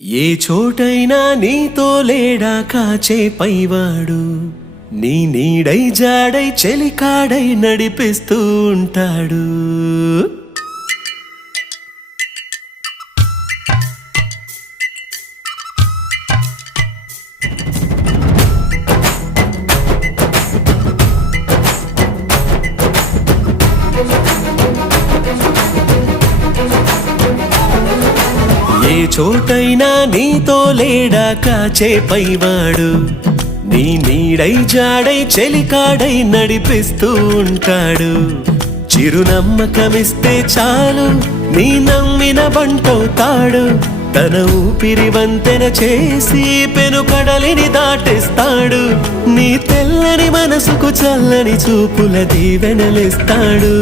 ఏ చోటైనా నీతో లేడా కాచే పైవాడు, నీ నీడై జాడై చెలికాడై నడిపిస్తూ ఉంటాడు. ఏ చోటైనా నీతో లేడా కాచే పైవాడు, నీ నీడై జాడై చెలికాడై నడిపిస్తూ ఉంటాడు. చిరునమ్మకమిస్తే చాలు నీ నమ్మిన బంటవుతాడు. తన ఊపిరి వంతెన చేసి పెను కడలిని దాటిస్తాడు. నీ తెల్లని మనసుకు చల్లని చూపుల దీవెనలిస్తాడు.